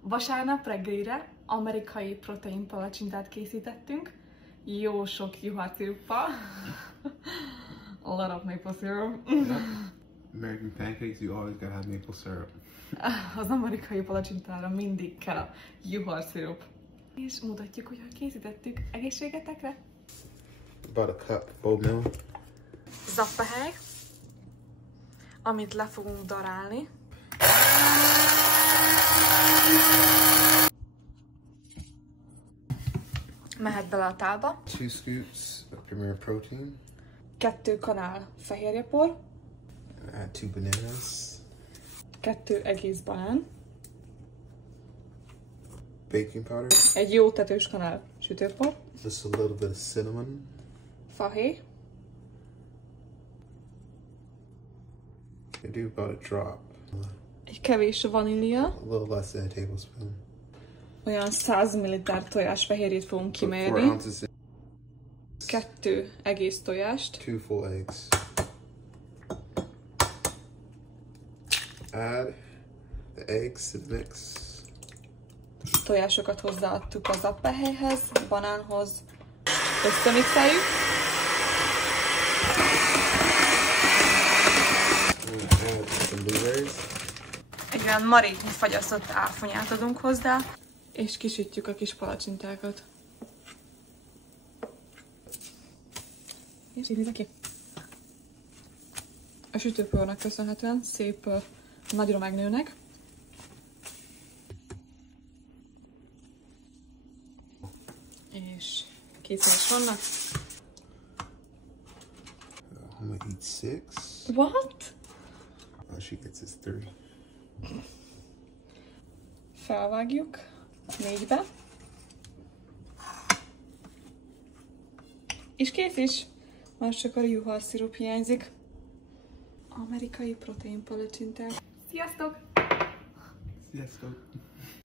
Vasárnap reggelire amerikai protein palacsintát készítettünk. Jó sok juharciruppal. A lot of maple syrup. Yep. American pancakes, you always gotta have maple syrup. Az amerikai palacsintára mindig kell juharszirup. És mutatjuk, hogy készítettük. Egészségetekre! About a cup of oatmeal. Zappehely, amit le fogunk darálni. Mehet bele a tálba. 2 scoops of Premier Protein. 2 kanál fehérjepor. Add 2 bananas. 2 egész banán. Baking powder. Egy jó tetős kanál sütőpor. Just a little bit of cinnamon. Fahéj. I do about a drop. Egy kevés vanília. A little less than a tablespoon. Olyan 100 ml tojás fehérjét fogunk Put 4 kimérni. ounces in. 2 egész tojást. 2 full eggs. Add the eggs to the mix. Tojásokat hozzáadtuk az zappehelyhez, banánhoz. Összemixeljük. Add some blueberries. Egy olyan maréknyi fagyasztott áfonyát adunk hozzá. És kisütjük a kis palacsintákat. És így néz ki. A sütőpornak köszönhetően szép nagyra megnőnek. És készen is vannak. I'm gonna eat 6. What? Oh, she gets this 3. Felvágjuk 4-be. És kész is. Már csak a juharszirup hiányzik. Amerikai protein palacsinták. Sziasztok! Sziasztok!